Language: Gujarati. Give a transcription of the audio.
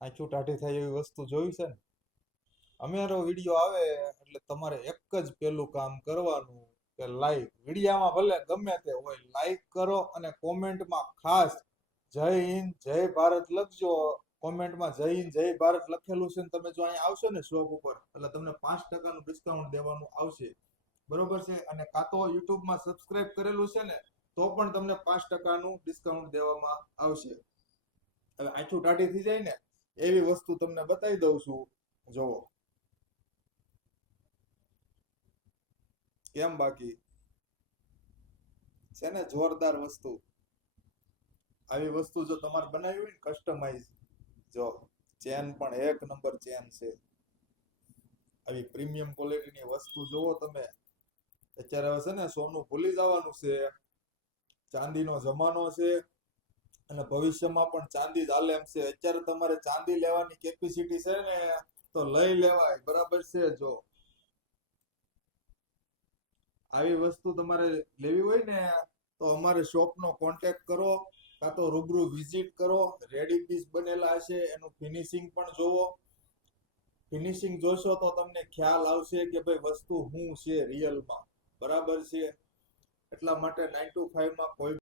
આંખું ટાઢી થાય એવી વસ્તુ જોઈ છે ને. અમારો વિડીયો આવે એટલે તમારે એક જ પેલું કામ કરવાનું કે લાઈક, વિડીયામાં ભલે ગમે તે હોય લાઈક કરો અને કોમેન્ટમાં ખાસ જય હિન્દ જય ભારત લખજો. કોમેન્ટમાં જય હિન્દ જય ભારત લખેલું છે ને તમે જો અહીંયા આવશો ને શોપ ઉપર એટલે તમને 5% ડિસ્કાઉન્ટ દેવાનું આવશે. બરોબર છે. અને કાં તો યુટ્યુબમાં સબસ્ક્રાઇબ કરેલું છે ને તો પણ તમને 5%નું ડિસ્કાઉન્ટ દેવામાં આવશે. હવે આંખું ટાઢી થઈ જાય ને એવી વસ્તુ તમને બતાવી દઉં છું. જોવો કેમ બાકી છે ને જોરદાર વસ્તુ. આવી વસ્તુ જો તમારે બનાવી હોય ને કસ્ટમાઇઝ, જો ચેન પણ એક નંબર ચેન છે. આવી પ્રીમિયમ ક્વોલિટીની વસ્તુ જોવો તમે. અત્યારે હવે છે ને સોનું ભૂલી જવાનું છે, ચાંદીનો જમાનો છે અને ભવિષ્યમાં પણ ચાંદી જ હાલે એમ છે. અત્યારે તમારે ચાંદી લેવાની કેપેસિટી છે ને તો લઈ લેવાય. બરાબર છે. જો આવી વસ્તુ તમારે લેવી હોય ને તો અમારે શોપનો કોન્ટેક્ટ કરો, કાં તો રૂબરૂ વિઝિટ કરો. રેડી પીસ બનેલા હશે, એનું ફિનિશિંગ પણ જોવો. ફિનિશિંગ જોશો તો તમને ખ્યાલ આવશે કે ભાઈ વસ્તુ શું છે રિયલમાં. બરાબર છે. એટલા માટે 9 to 5 માં કોઈ